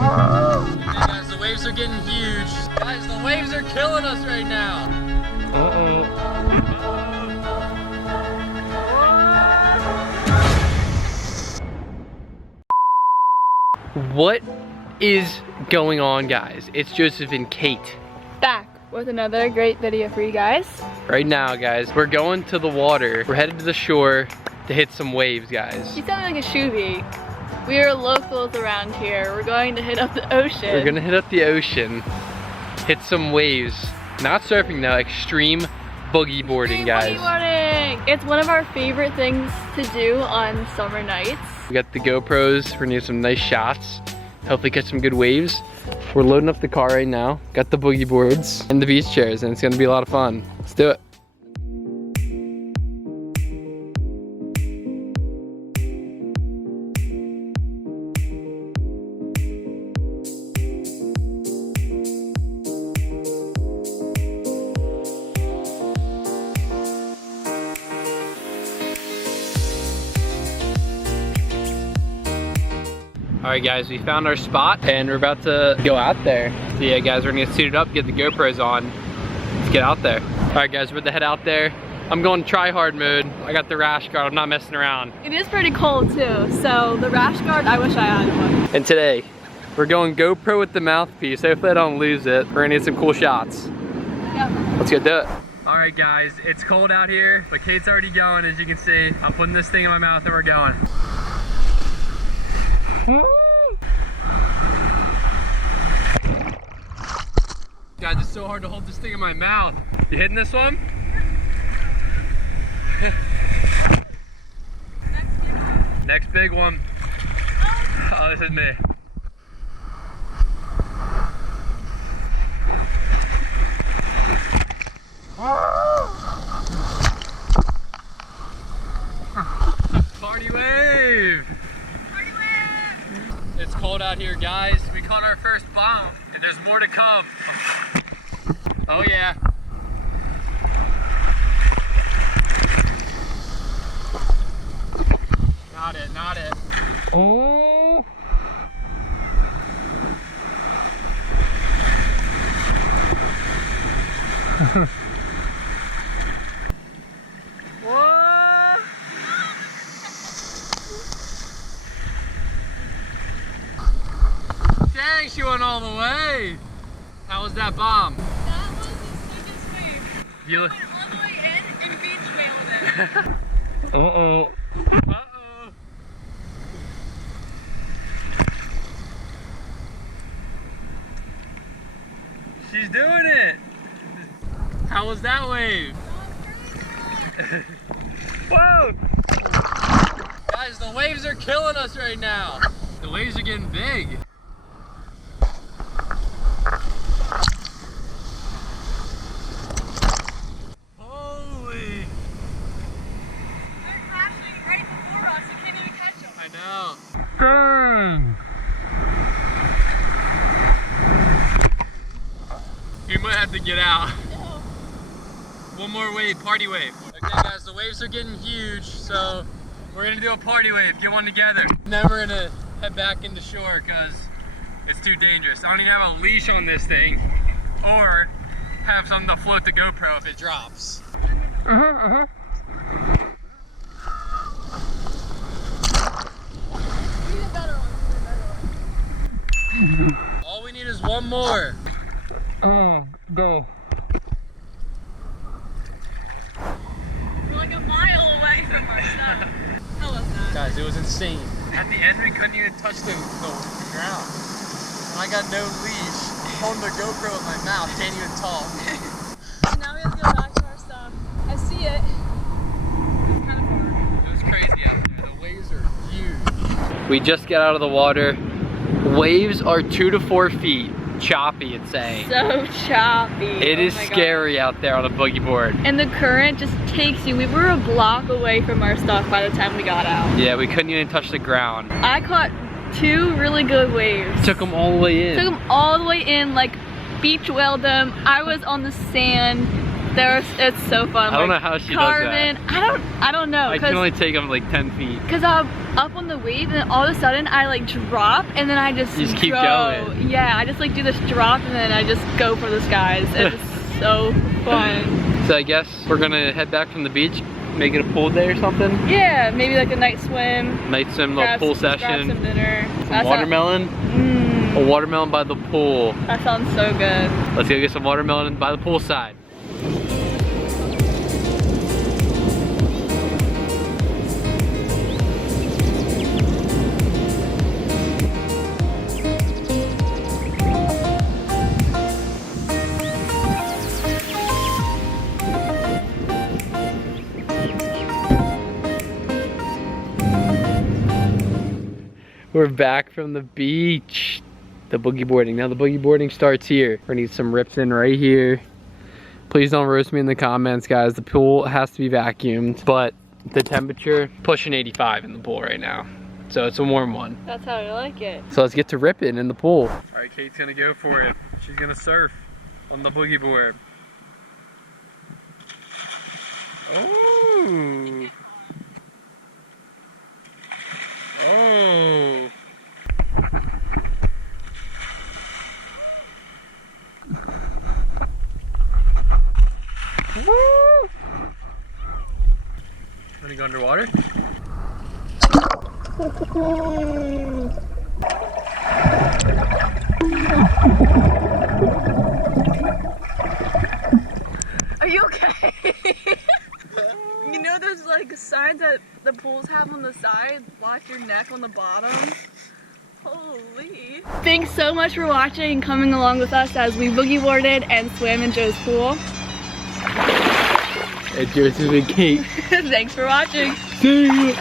Okay, guys, the waves are getting huge. Guys, the waves are killing us right now. What is going on, guys? It's Joseph and Kate. Back with another great video for you guys. Right now, guys, we're going to the water. We're headed to the shore to hit some waves, guys. You sound like a shoebie. We are locals around here. We're going to hit up the ocean. We're gonna hit up the ocean, hit some waves. Not surfing though, extreme boogie boarding, guys. Boogie boarding! It's one of our favorite things to do on summer nights. We got the GoPros, we're gonna get some nice shots. Hopefully catch some good waves. We're loading up the car right now. Got the boogie boards and the beach chairs, and it's gonna be a lot of fun. Let's do it. Alright guys, we found our spot and we're about to go out there. So yeah guys, we're gonna get suited up, get the GoPros on. Let's get out there. Alright guys, we're about to head out there. I'm going try hard mode. I got the rash guard, I'm not messing around. It is pretty cold too, so the rash guard, I wish I had one. And today, we're going GoPro with the mouthpiece. Hopefully I don't lose it. We're gonna get some cool shots. Yep. Let's go do it. Alright guys, it's cold out here, but Kate's already going as you can see. I'm putting this thing in my mouth and we're going. Guys, it's so hard to hold this thing in my mouth. You hitting this one? Next big one. Oh, this is me. Party wave! It's cold out here, guys. We caught our first bomb, and there's more to come. Oh yeah. Not it, not it. Oh. What? Dang, she went all the way. How was that bomb? That was the sickest wave. You Went all the way in and beach whaled it. Uh-oh. Uh-oh. She's doing it. How was that wave? Whoa! Guys, the waves are killing us right now. The waves are getting big. Holy! They're crashing right before us. You can't even catch them. I know. Dang! You might have to get out. One more wave, party wave. Okay guys, the waves are getting huge, so we're gonna do a party wave, get one together. Then we're gonna head back into shore because it's too dangerous. I don't even have a leash on this thing or have something to float the GoPro if it drops. All we need is one more. Oh, go. We're like a mile away from our stuff. How was that? Guys, it was insane. At the end, we couldn't even touch the ground. And I got no leash, holding the GoPro with my mouth, can't even talk. Now we have to go back to our stuff. I see it. It's kind of far. It was crazy out there. The waves are huge. We just got out of the water. Waves are 2 to 4 feet. Choppy, it's saying. So choppy. It is scary out there on a boogie board. And the current just takes you. We were a block away from our stuff by the time we got out. Yeah, we couldn't even touch the ground. I caught 2 really good waves. Took them all the way in. Took them all the way in, like beach whaled them. I was on the sand It's so fun. I don't know how she Carmen, does that. I don't know. I can only take them like 10 feet. Cause I'm up on the wave and then all of a sudden I like drop and then I just You just keep going. Yeah, I just like do this drop and then I just go for the skies. It's so fun. So I guess we're gonna head back from the beach, make it a pool day or something. Yeah, maybe like a night swim. Night swim, little pool session. Grab some dinner. Some watermelon. A watermelon by the pool. That sounds so good. Let's go get some watermelon by the poolside. We're back from the beach. The boogie boarding. Now the boogie boarding starts here. We're gonna need some rips in right here. Please don't roast me in the comments, guys. The pool has to be vacuumed, but the temperature pushing 85 in the pool right now. So it's a warm one. That's how I like it. So let's get to ripping in the pool. All right, Kate's gonna go for it. She's gonna surf on the boogie board. Oh. Oh. Woo! Wanna go underwater? Are you okay? You know there's like signs that the pools have on the side? Watch your neck on the bottom. Holy. Thanks so much for watching and coming along with us as we boogie boarded and swam in Joe's pool. It's yours with Kate. Thanks for watching. See you.